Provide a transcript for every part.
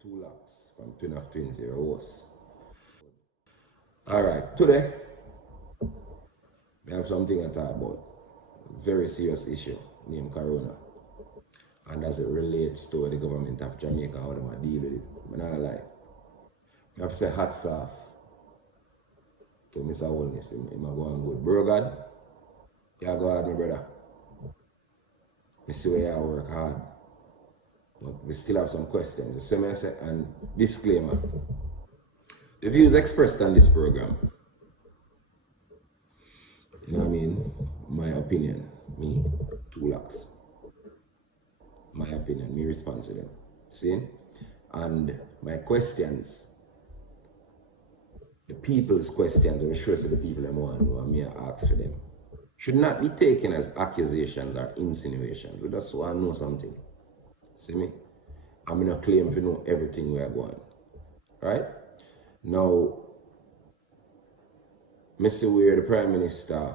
Tu-Loxx from Twin of Twins, your host. Alright, today we have something to talk about. Very serious issue named Corona. And as it relates to the government of Jamaica, how they deal with it. But not lie. We have to say hats off to Mr. Holness. Him go on good. Bro God, you go hard, my brother. I see where you work hard. But we still have some questions. The same as and disclaimer. The views expressed on this program, you know what I mean? My opinion, me, Tu-Loxx. My opinion, me respond to them. See? And my questions, the people's questions, I'm sure to the people that want me to ask for them, should not be taken as accusations or insinuations. We just want to know something. See me? I'm not claim to know everything we are going. Right? Now, I see where the Prime Minister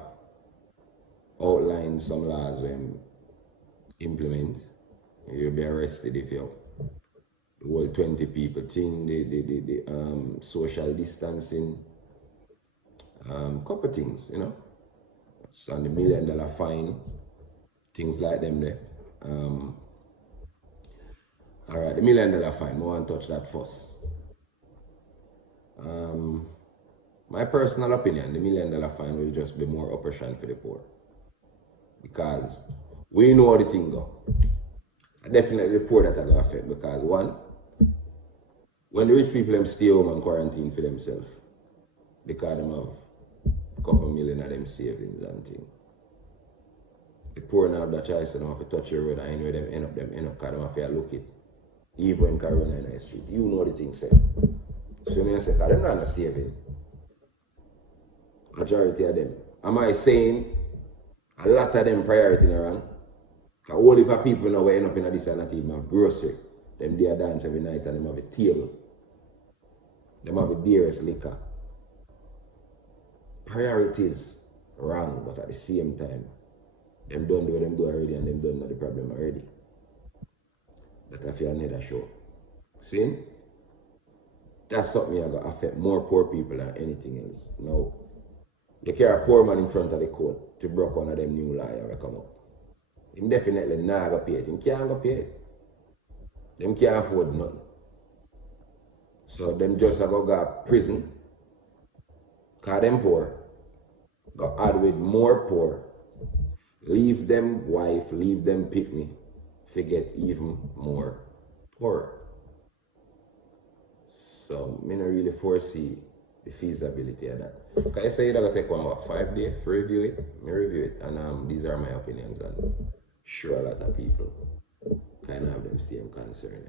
outlined some laws when implement. You'll be arrested if you the whole 20 people thing, the social distancing, couple things, you know. So, and the $1 million fine, things like them there. All right, the $1 million fine, I want to touch that first. My personal opinion, the $1 million fine will just be more oppression for the poor. Because we know how the thing go. Definitely the poor that are going to affect because one, when the rich people them stay home and quarantine for themselves, because them have a couple million of them savings and things. The poor now have that choice, they don't have to touch your road and anywhere them end up, because they have to look it. Even when Corona in the street, you know the thing say. So I say, because them not a saving. Majority of them. Am I saying a lot of them priority around? Because all the people now end up in this and not even have grocery. Them they dance every night and them have a table. Them have a dearest liquor. Priorities wrong, but at the same time, them don't do what them do already and them don't know the problem already. But I feel another show. See? That's something that going to affect more poor people than anything else. Now, you carry a poor man in front of the court to break one of them new laws that come up. Him definitely not going to pay it. Him can't go pay it. Them can't afford nothing. So them just go to prison. Because them poor. Go add with more poor. Leave them wife, leave them picnic. Forget even more poor. So I don't really foresee the feasibility of that. Because I say it's going to take 5 days to review it. I review it and these are my opinions and sure a lot of people kind of have them same concern.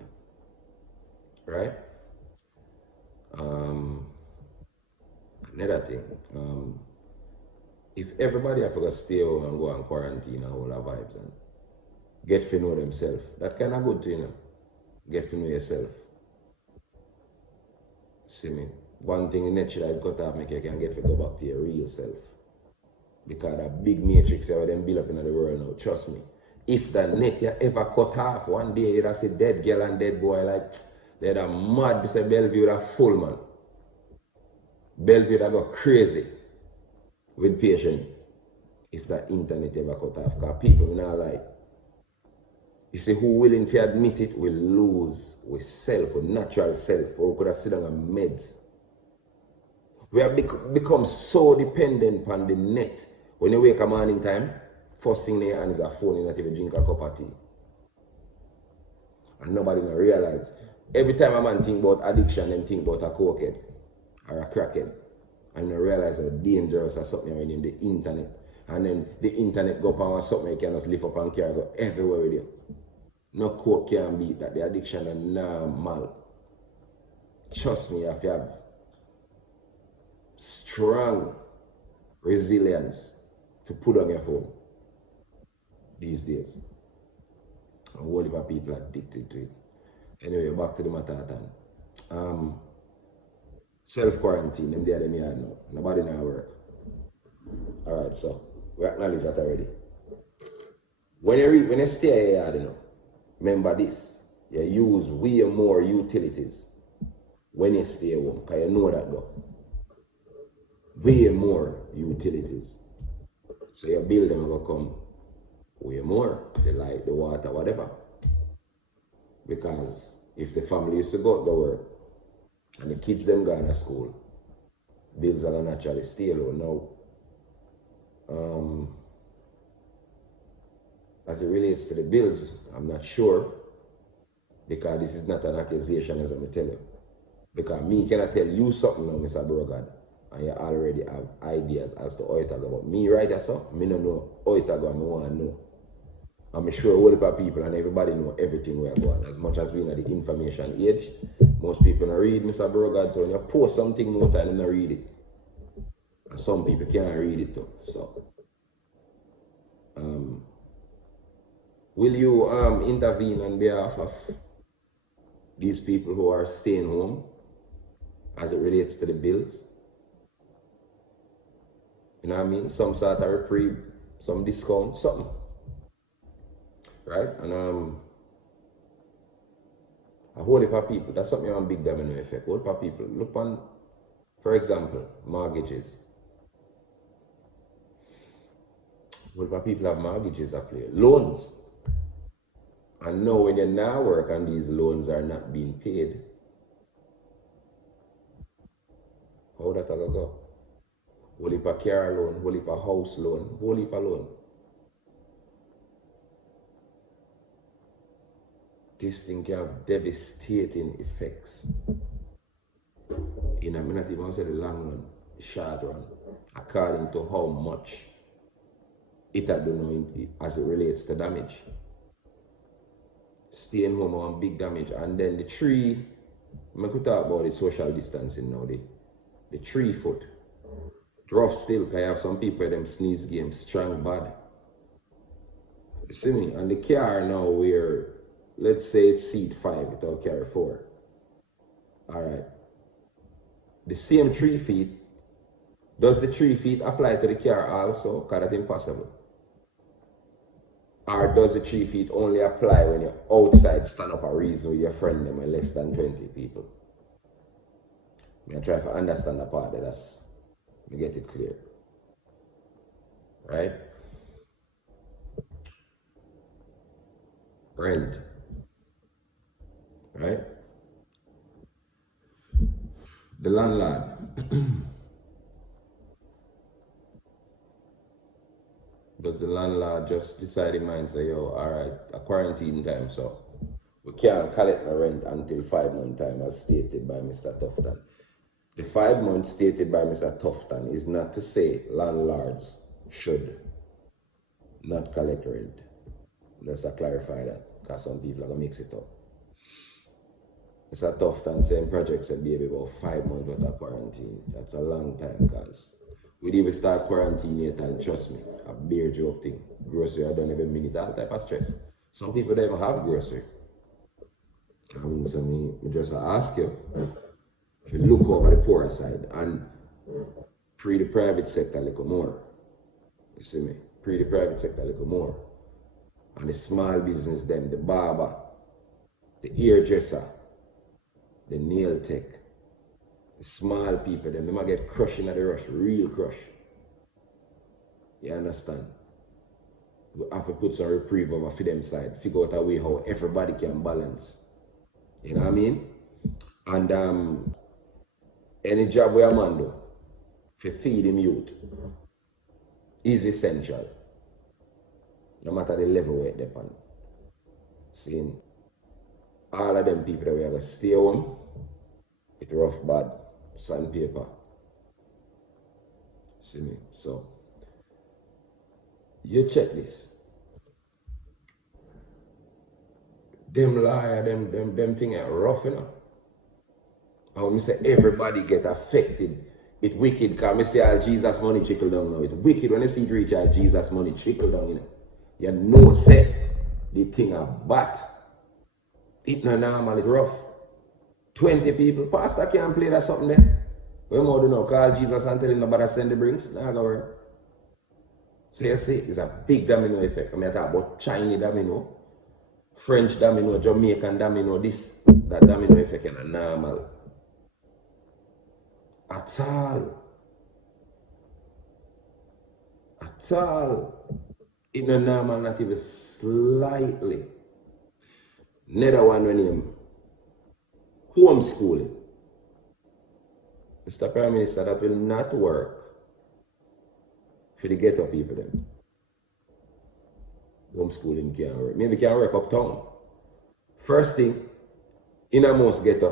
Right? Another thing, if everybody have to stay home and go on quarantine and all our vibes and get to know themselves, that kind of good to, you know. Get to know yourself. See me? One thing in nature that cut off make you can get to go back to your real self. Because that big matrix how them build up in the world now, trust me. If the net you ever cut off, one day you'd see dead girl and dead boy like they're that mad beside Bellevue that full man. Bellevue that go crazy with patient if the internet ever cut off. Because people not like. You see, who willing to admit it will lose with self, with natural self, or could have sit down on meds. We have become so dependent on the net. When you wake up morning time, first thing in your hand is a phone, you not even drink a cup of tea. And nobody will realize. Every time a man think about addiction, them think about a cokehead or a crackhead. And they realize how dangerous or something when the internet. And then the internet go up on something you can just lift up and carry go everywhere with you. No coke can beat that. The addiction is normal. Trust me, you have to have strong resilience to put on your phone these days. And a whole heap of people are addicted to it. Anyway, back to the matter at hand. Self-quarantine, them there them here now. Nobody now work. Alright, so we acknowledge that already. When you stay here, you know, remember this. You use way more utilities when you stay home, because you know that go. Way more utilities. So your bill them will come way more, the light, the water, whatever. Because if the family used to go to work and the kids them going to school, bills are gonna naturally stay low. Now, as it relates to the bills, I'm not sure, because this is not an accusation, as I'm tell you. Because me cannot tell you something now, Mr. Brogard, and you already have ideas as to how it go. But me right so, me don't know how it go, and me want to know. I'm sure all the people and everybody know everything where I go on. As much as we're in the information age, most people don't read Mr. Brogard, so when you post something more time, they don't read it. And some people can't read it too. So, will you intervene on behalf of these people who are staying home as it relates to the bills? You know what I mean? Some sort of reprieve, some discount, something. Right? And a whole heap of people, that's something on big domino effect. A whole heap of people. Look on, for example, mortgages. A whole heap of people have mortgages up here. Loans. And now when you now work and these loans are not being paid, how that will go? Whole heap of car loan, whole heap of house loan, whole heap of loan. This thing can have devastating effects. I'm not even say the long run, the short run, according to how much it had done as it relates to damage. Staying home on big damage. And then the tree, I could talk about the social distancing now, the 3 foot. Rough still, because I have some people them sneeze game strong bad. You see me? And the car now where, let's say it's seat 5, it'll carry 4. Alright. The same 3 feet, does the 3 feet apply to the car also? Because that's impossible. Or does the 3 feet only apply when you're outside, stand up a reason with your friend them and less than 20 people? I try to understand the part that me get it clear. Right? Rent. Right? The landlord. Does the landlord just decide in mind, say, yo, alright, a quarantine time, so we can't collect the rent until 5 months time, as stated by Mr. Tufton. The 5 months stated by Mr. Tufton is not to say landlords should not collect rent. Let's clarify that, because some people are going to mix it up. Mr. Tufton saying projects said baby about 5 months without quarantine. That's a long time, because we didn't even start quarantine yet, and trust me, a bare joke thing. Grocery I done every minute, all type of stress. Some people don't even have grocery. I mean, so me just ask you, if you look over the poorer side and pre the private sector a little more. You see me? Pre the private sector a little more. And the small business them, the barber, the hairdresser, the nail tech, the small people them, they might get crushed in the rush, real crush. You understand? We have to put some reprieve over for them side, figure out a way how everybody can balance. You know what I mean? And any job we a man do, for feed him youth, is essential. No matter the level where they're on. Seeing all of them people that we are going to stay home, with rough bad, sandpaper. See me? So, you check this. Them liar, them thing are rough, you know. And when I say everybody get affected, it's wicked, because I say all Jesus money trickle down now. It's wicked when you see it reach all Jesus money trickle down, you know. You know say the thing a bat. It not normal, it's rough. 20 people, pastor can't play that something there. We more do now, call Jesus and tell him nobody send the brings. Nah, go work. So you see, it's a big domino effect. I mean, I talk about Chinese domino. French domino, Jamaican domino, this, that domino effect is normal. At all. At all. It's not normal, not even slightly. Another one when him homeschooling. Mr. Prime Minister, that will not work for the ghetto people then. Homeschooling can't work. Maybe it can work uptown. First thing, in a most ghetto,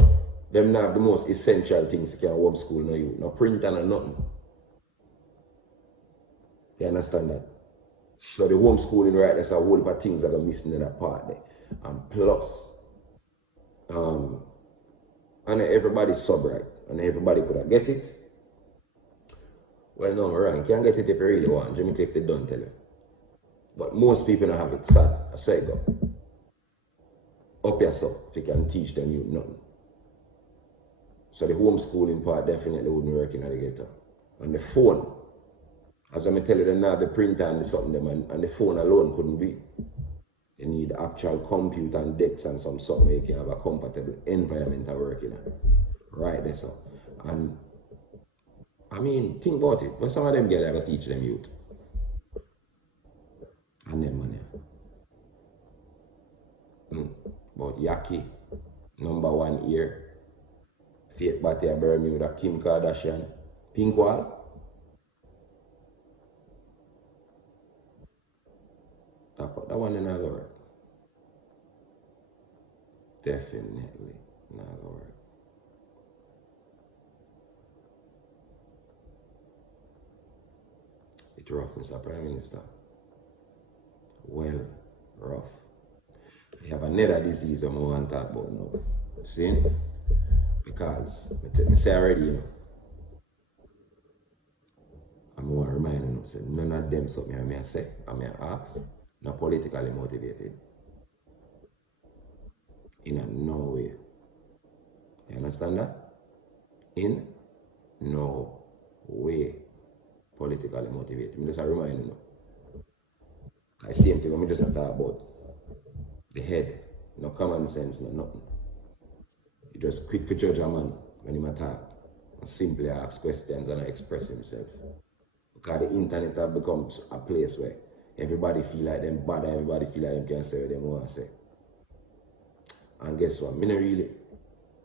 them not have the most essential things you can homeschool no you. No printer and nothing. You understand that? So the homeschooling, right, there's a whole lot of things that are missing in that part there. And plus, and everybody's sub right, and everybody could have get it. Well, no, right, you can't get it if you really want. Jimmy Cliff, they don't tell you. But most people don't have it, sad. I say go. Up yourself, if you can teach them you nothing. So the homeschooling part definitely wouldn't work in the ghetto. And the phone, as I tell you, they now the printer and the something them, and the phone alone couldn't be. You need actual computer and decks and some something where you can have a comfortable environment to work in. Right there, so. And I mean, think about it. But some of them girls ever teach them youth. And them money. But Yaki, #1 here. Faith Batia Bermuda, Kim Kardashian, Pink Wall. That one ain't gonna work. Definitely not gonna work. It's rough, Mr. Prime Minister. Well, rough. I have another disease that I want to talk about now. See? Because I say already, you know. I'm going to remind you, say none of them something I may say, I may ask, not politically motivated. In no way. You understand that? In no way politically motivated. I'm just a reminder you. I see him thing, I'm just talk about the head, no common sense, no nothing. You just quick to judge a man when he attack and simply ask questions and express himself. Because the internet has become a place where everybody feel like them bad, everybody feel like them can say what they want to say. And guess what? Me not really,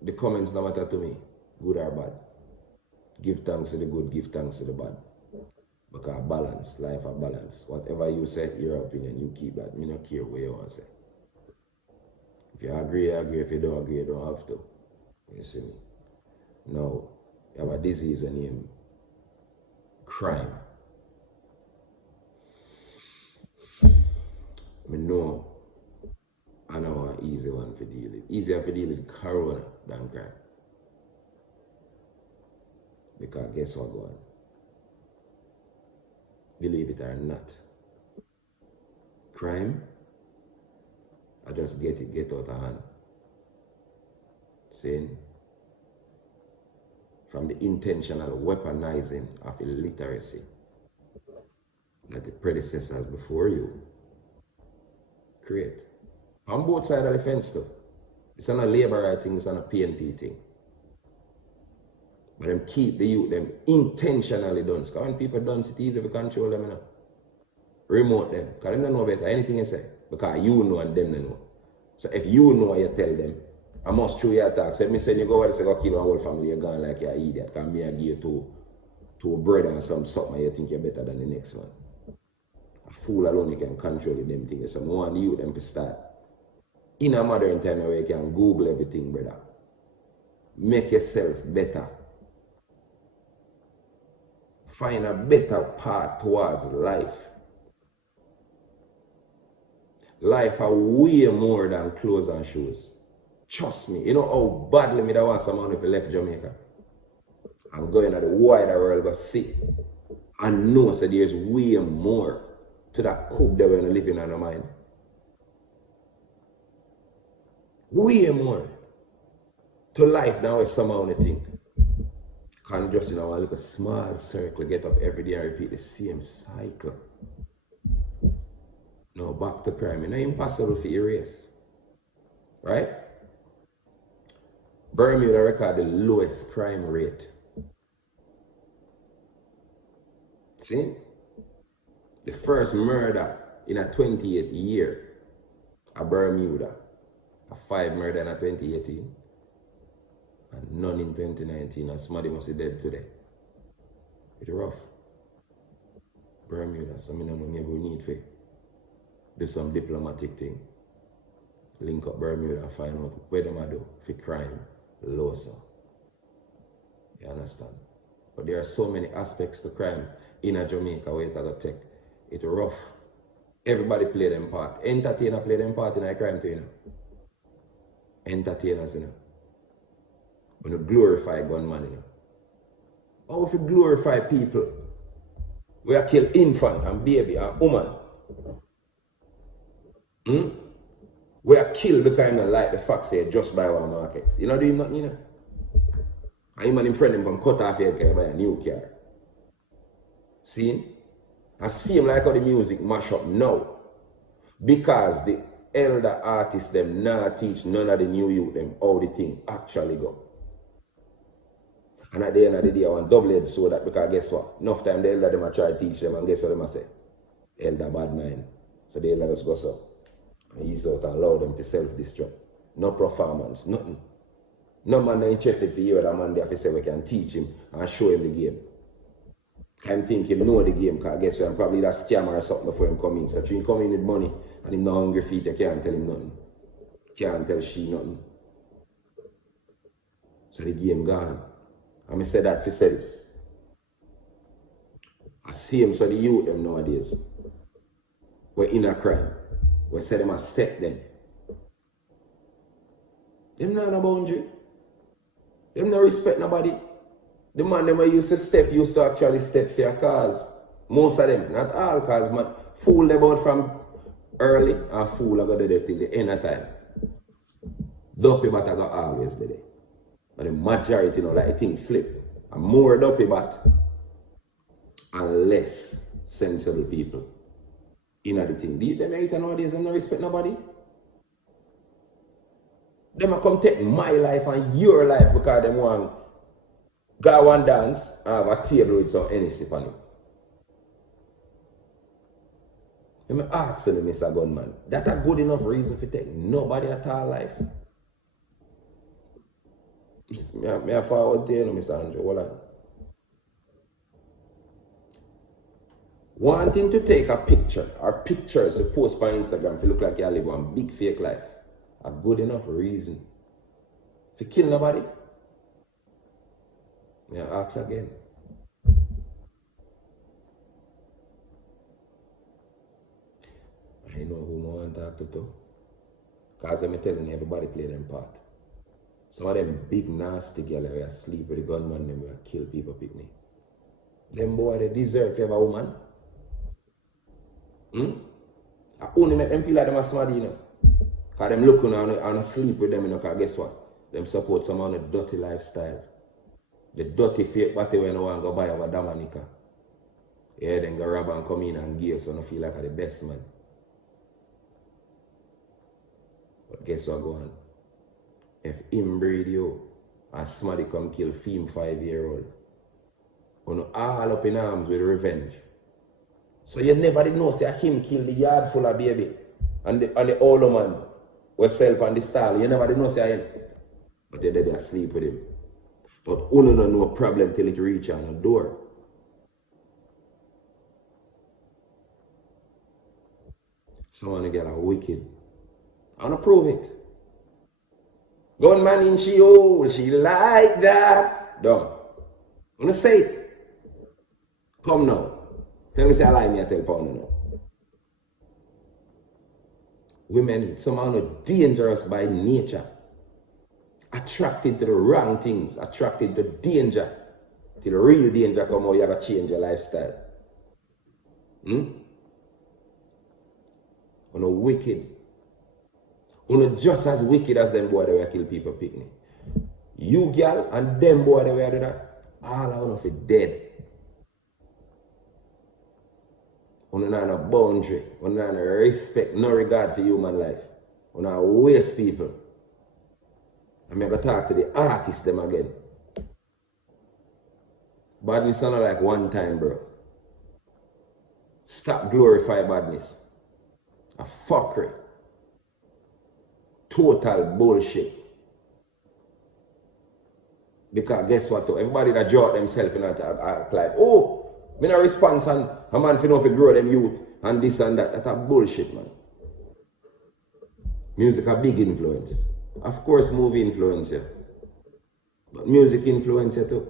the comments no matter to me, good or bad. Give thanks to the good, give thanks to the bad. Because balance, life a balance. Whatever you say, your opinion, you keep that. Me not care what you want to say. If you agree, agree. If you don't agree, you don't have to. You see me? Now, you have a disease named crime. I know I know an easy one to deal with. Easier to deal with corona than crime. Because guess what, go on? Believe it or not, crime, I just get out of hand. Saying, from the intentional weaponizing of illiteracy that the predecessors before you create. On both sides of the fence too. It's not a labor right thing, it's not a PNP thing. But them keep the youth, them intentionally done. Because when people done, it's easy to control them, you know. Remote them. Because they don't know better anything you say. Because you know and them don't know. So if you know, you tell them, I must through your talk. So if me say you go over there, say go kill one whole family, you're gone like you're an idiot. Because me I give you to a brother and something you think you're better than the next one. A fool alone you can control them things. So I want the youth them to start. In a modern time where you can Google everything, brother. Make yourself better. Find a better path towards life. Life are way more than clothes and shoes. Trust me. You know how badly me that want someone if you left Jamaica? I'm going to the wider world to see. And know so there's way more to that coop that we're living on our mind. Way more to life than we somehow think. Can't just, look a small circle, get up every day and repeat the same cycle. No, back to crime. It's not impossible to erase. right? Bermuda record the lowest crime rate. See? The first murder in a 28th year of Bermuda. A 5 murder in a 2018 and none in 2019, and somebody must be dead today. It's rough. Bermuda, so I don't know, maybe we need to do some diplomatic thing. Link up Bermuda and find out where them do for crime low, so. You understand? But there are so many aspects to crime in a Jamaica where it has to take. It's rough. Everybody play them part. Entertainer play them part in a crime too, you know. Entertainers, you know. When you glorify gunman, you know. How if you glorify people? We are kill infant and baby and woman. We are killed because of like the fact say just buy our markets. You know, do him nothing, you know? And him and him friend him come cut off your car buy a new car. See? And see him like how the music mash up now. Because the elder artists them not teach none of the new youth them how the thing actually go. And at the end of the day, I want double-edged so that because guess what? Enough time the elder them a try to teach them and guess what them a say? Elder bad mind. So the elder just go so. And ease out and allow them to self-destruct. No performance, nothing. No man not interested for you that man there to say we can teach him and show him the game. I'm thinking know the game because guess what? I'm probably that scammer or something before him come in. So if he come in with money and him not hungry feet, you can't tell him nothing. Can't tell she nothing. So the game gone. And I said that to say this. I see him so the youth them nowadays. We're in a crime. We say them a step then. Them not a boundary. Them not respect nobody. The man them used to actually step for a cause. Most of them, not all cause, but fool them out from early and fool I got there till the end of time. Dopey bat I got always there. But the majority, you know, like I think flip. And more dopey bat and less sensible people. In the thing. Them hate nowadays and don't respect nobody. Them a come take my life and your life because them want go one dance and have a table with some Hennessy on it. Them ask them, Mr. Gunman, that a good enough reason for take nobody at all life. May I forward to you, Mr. Andrew? Hold on. Wanting to take a picture or pictures to post by Instagram to look like you live one big fake life. A good enough reason to kill nobody? May I ask again? I know who I want to talk to. Because I'm telling you, everybody play them part. Some of them big nasty girls who are asleep with the gunman, them will kill people picnic. Them boy, they deserve to have a woman. I only make them feel like them are smart, you know. Because them look and sleep with them, you know, because guess what? Them support some on a dirty lifestyle. The dirty fake body when no one go buy over Dominica. Yeah, then go rob and come in and gear so I feel like I'm the best man. But guess what go on? If him breed you and somebody come kill Fim 5-year-old, you all up in arms with revenge. So you never did know say him kill the yard full of baby and the older man was self on the stall. You never did know say him. But they did sleep with him. But you don't know problem till it reach on the door. Someone get a wicked. I wanna prove it. Gunman in she old, she like that. Done. I wanna say it. Come now. Tell me say I lie me, I tell Pound now. Women, some are not dangerous by nature. Attracted to the wrong things, attracted to danger. Till the real danger come out, you have to change your lifestyle. You're wicked. You're just as wicked as them boy that will kill people picnic. You girl and them boy that will do that, all I want to dead. You're not a boundary. You're not a respect, no regard for human life. You're not waste people. I'm going to talk to the artists them again. Badness are not like one time, bro. Stop glorify badness. A fuckery. Total bullshit. Because guess what? Everybody that draw themselves in and act like, oh, me no response and a man finna fi grow them youth and this and that. That's a bullshit, man. Music a big influence. Of course, movie influence you. But music influence you too.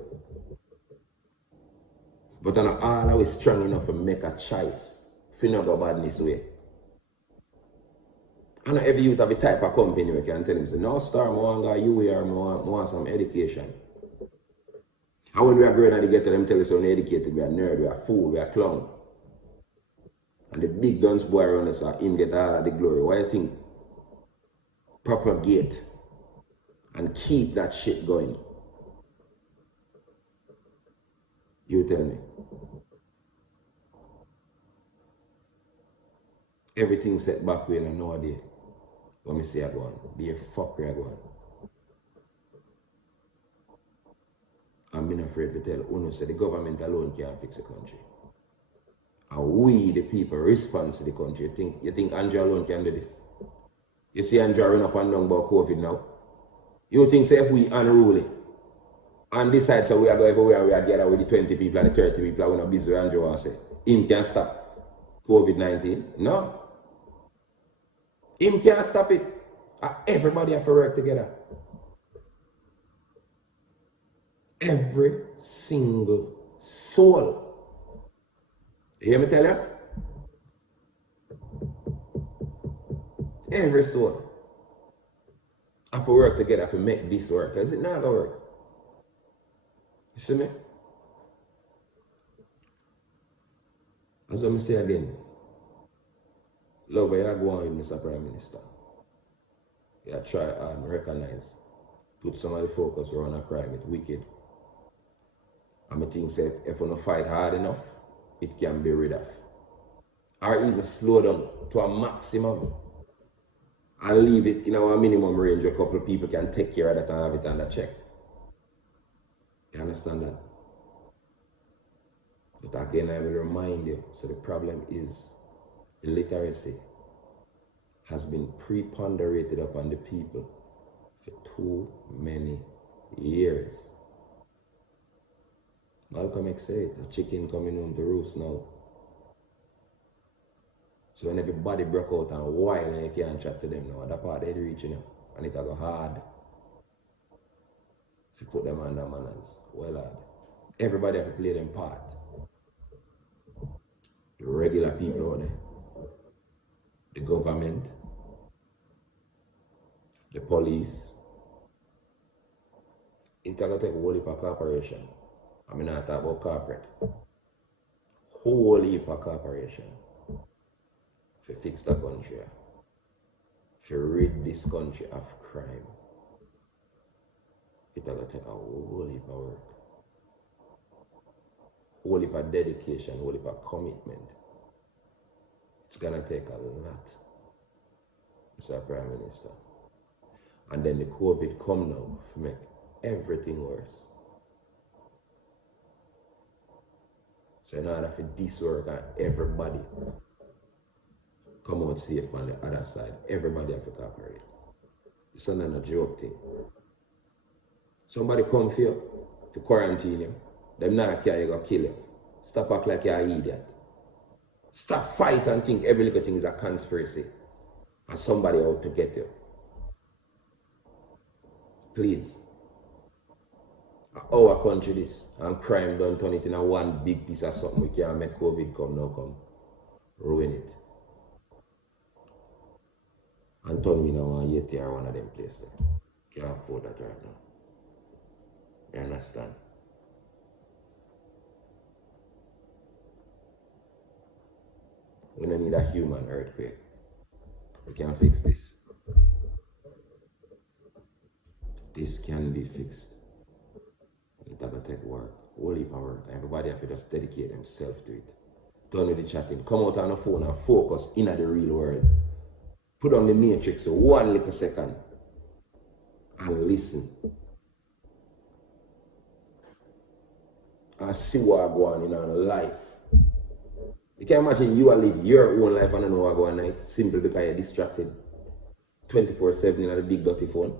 But I'm not always strong enough to make a choice. If not go badness way. And not every youth have a type of company where can tell him, say, no star, I want to go you or I want some education. And when we are growing at the ghetto, them tell us we're uneducated, we are nerd, we are fool, we are clown. And the big guns boy around us, him get all of the glory. Why you think? Propagate and keep that shit going. You tell me. Everything set back when I know a day. When me say I go on, be a fucker I go on. I'm not afraid to tell Uno say the government alone can't fix the country. And we, the people, respond to the country. You think Andrew alone can do this? You see Andrew run up and down about COVID now? You think say if we unruly and decide so we are going everywhere we are together with the 20 people and the 30 people are going to be busy with Andrew and say, him can stop COVID-19? No. Him can't stop it. Everybody have to work together. Every single soul. You hear me tell you? Every soul. Have to work together to make this work. Is it not going to work? You see me? As I say again, love where you go on with Mr. Prime Minister. You try and recognize, put some of the focus around a crime, it's wicked. And I think say if you don't fight hard enough, it can be rid of. Or even slow down to a maximum. And leave it in our minimum range. A couple of people can take care of that and have it under check. You understand that? But again, I will remind you, so the problem is illiteracy has been preponderated upon the people for too many years. Malcolm X said, a chicken coming home to roost now. So when everybody broke out and wild and you can't chat to them now, that part they'd reach, you know, and it'll go hard. If you put them under manners, well hard. Everybody have to play them part. The regular people out there, the government, the police. It's going to take a whole heap of corporation. I mean, not talk about corporate. Whole heap of corporation. To fix the country. To rid this country of crime. It's going to take a whole heap of work. Whole heap of dedication, whole heap of commitment. It's going to take a lot, Mr. Prime Minister. And then the COVID come now to make everything worse. So in order for this work and everybody come out safe on the other side, everybody have to cooperate. It's not a joke thing. Somebody come for you, to quarantine you, them not care you go kill you. Stop act like you're an idiot. Stop fight and think every little thing is a conspiracy. And somebody out to get you. Please. Our country this, and crime don't turn it in a one big piece of something. We can't make COVID come, now come. Ruin it. And turn me now and yet are one of them places there. Can't afford that right now. You understand? We don't need a human earthquake. We can fix this. This can be fixed. It's going to take work, whole heap of work. Everybody have to just dedicate themselves to it. Turn with the chatting. Come out on the phone and focus in the real world. Put on the matrix for one little second. and listen and see what go on in our life. You can imagine you will live your own life and don't know what go on at night simply because you're distracted 24/7 in a big dirty phone.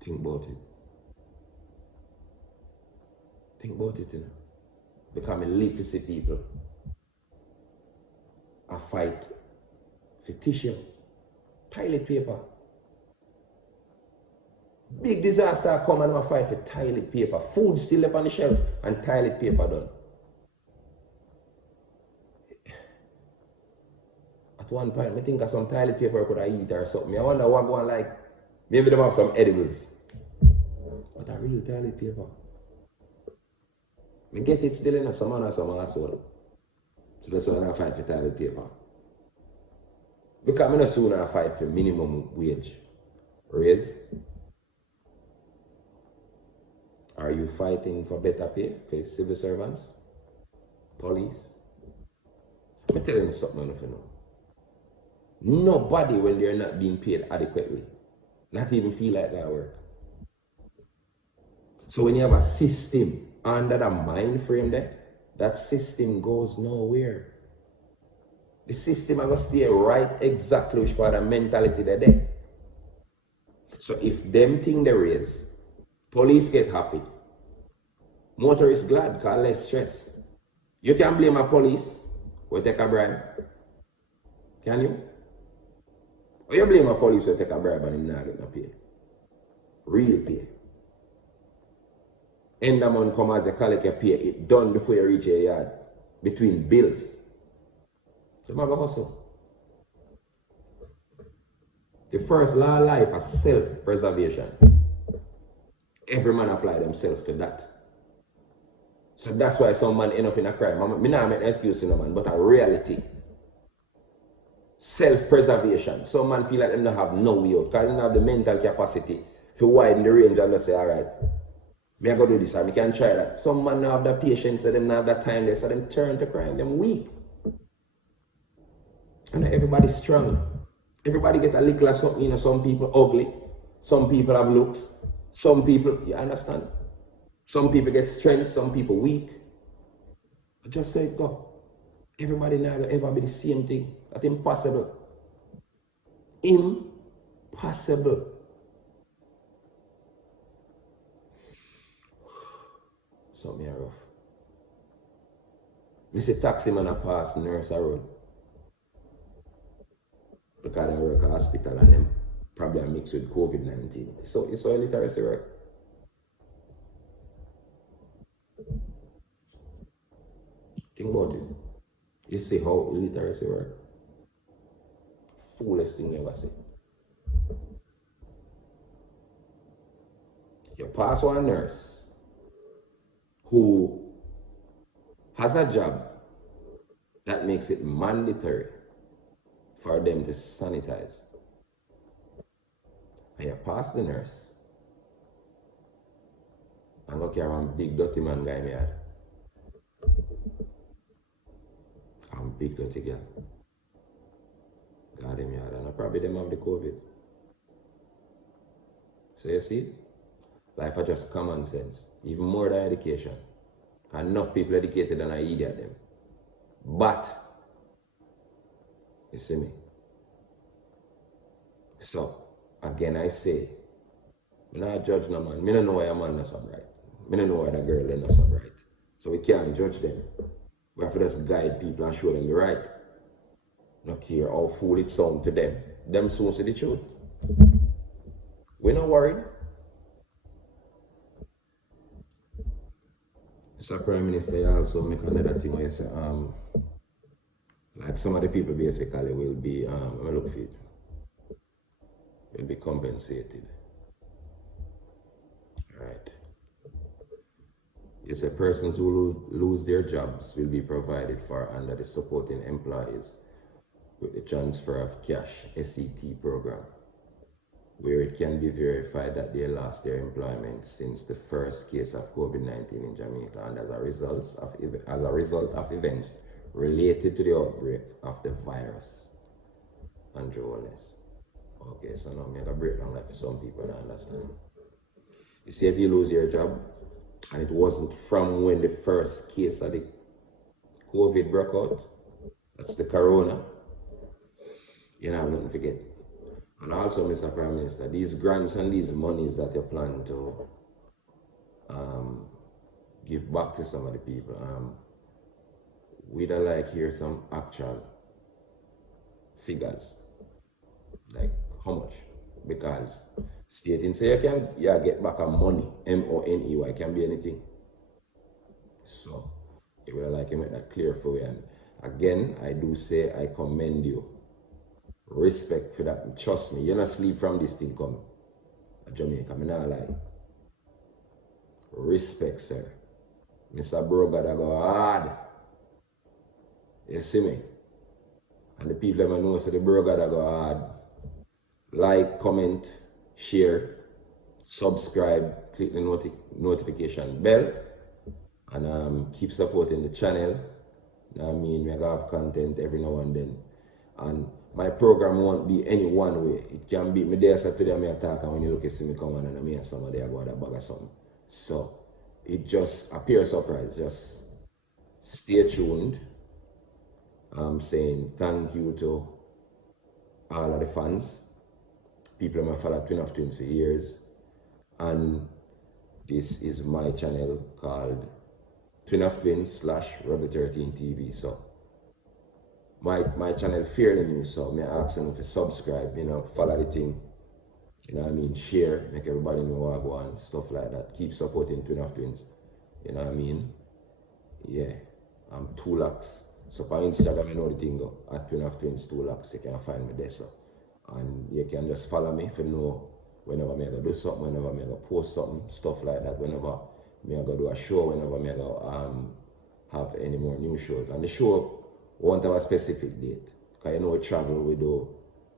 Think about it. Think about it, you know. Because I live to see people. I fight for tissue, toilet paper. Big disaster come and I fight for toilet paper. Food still up on the shelf and toilet paper done. At one point, I think of some toilet paper I could have eat or something. I wonder what going like. Maybe they have some edibles. But a real toilet paper. I get it still in a some and some asshole. So that's why I fight for toilet paper. Because I no sooner fight for minimum wage raise. Are you fighting for better pay for civil servants? Police? I'm telling you something if you know. Nobody when they're not being paid adequately, not even feel like that work. So when you have a system under the mind frame there, that system goes nowhere. The system will stay right exactly which part of mentality they're there. So if them thing they raise, police get happy. Motorists glad, cause less stress. You can blame a police who take a bribe. Can you? Or you blame a police who take a bribe and him not get no pay. Real pay. End of month come as you collect your pay, it done before you reach your yard. Between bills. So I'm going to hustle. The first law of life is self-preservation. Every man apply themselves to that. So that's why some man end up in a crime. I not make an excuse in a man, but a reality. Self-preservation. Some man feel like them don't have no way out, because they don't have the mental capacity to widen the range and just say, all right, me I go do this, or me can try that. Some man don't have the patience, so them don't have that time there, so them turn to crime, them weak. And everybody's strong. Everybody get a little of something, you know, some people ugly, some people have looks, some people, you understand? Some people get strength, some people weak. But just say it go. Everybody never ever be the same thing. That's impossible. Impossible. Something rough. Me see taxi man a pass nurse a road. Because they work at hospital and them probably are mixed with COVID-19. So it's all illiteracy work. Think about it. You see how illiteracy work. Foolish thing you ever see. You pass one nurse who has a job that makes it mandatory for them to sanitize. And you pass the nurse and go carry one big dirty man guy in the yard. And big dirty girl. Got him yard and probably them have the COVID. So you see, life are just common sense, even more than education. Enough people educated and I idiot them. But, you see me? So, again I say, I don't judge no man. I don't know why a man is so bright. I don't know why a girl is so bright. So we can't judge them. We have to just guide people and show them the right. Not care how fool it sounds to them. Them soon see the truth. We're not worried. So Prime Minister also make another thing where you say, like some of the people basically will be, look for it, will be compensated. Right. You say persons who lose their jobs will be provided for under the supporting employees with the transfer of cash SET program, where it can be verified that they lost their employment since the first case of COVID-19 in Jamaica and as a result of events related to the outbreak of the virus. Andrew Holness. Okay, so now I got break down that for some people to understand. You see, if you lose your job, and it wasn't from when the first case of the COVID broke out, that's the corona, you know, have nothing to forget. And also, Mr. Prime Minister, these grants and these monies that you plan to give back to some of the people, we'd like hear some actual figures, like how much, because stating say you can get back a money, money, can be anything. So it would like you make that clear for you. And again, I do say I commend you. Respect for that. Trust me, you're not sleep from this thing coming. Jamaica, I'm not lie. Respect, sir. Mr. Broga that go hard. You see me? And the people that know so the Broga that go hard. Like, comment, share, subscribe, click the notification bell, and keep supporting the channel. I mean, we have content every now and then. And my program won't be any one way. It can be me there so today I talk, and when you look at see me come on and I mean somebody I go and a bag of something. So it just appears surprise. Just stay tuned. I'm saying thank you to all of the fans. People who have followed Twin of Twins for years. And this is my channel called Twin of Twins / REGGAE 13 TV. So my channel fairly new, so I ask them to subscribe, you know, follow the thing, you know what I mean, share, make everybody know what I go on, stuff like that. Keep supporting Twin of Twins, you know what I mean? Yeah, I'm Tu-Loxx. So for Instagram, you know the thing go, at Twin of Twins Tu-Loxx, you can find me there, so. And you can just follow me if you know whenever I go do something, whenever I go post something, stuff like that, whenever I go do a show, whenever I go have any more new shows. And the show won't have a specific date. Because you know we travel, we do,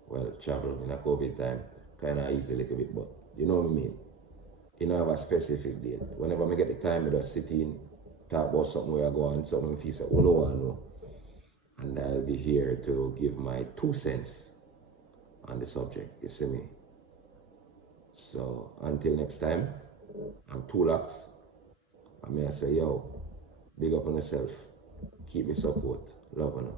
well, travel in a COVID time, kind of easy a little bit, but you know what I mean? You don't have a specific date. Whenever I get the time, I just sit in, talk about something where I go on, something I feel say, oh no, I know. And I'll be here to give my 2 cents on the subject, you see me? So until next time, I'm Tu-Loxx. I may say, yo, big up on yourself. Keep the support. Love on you.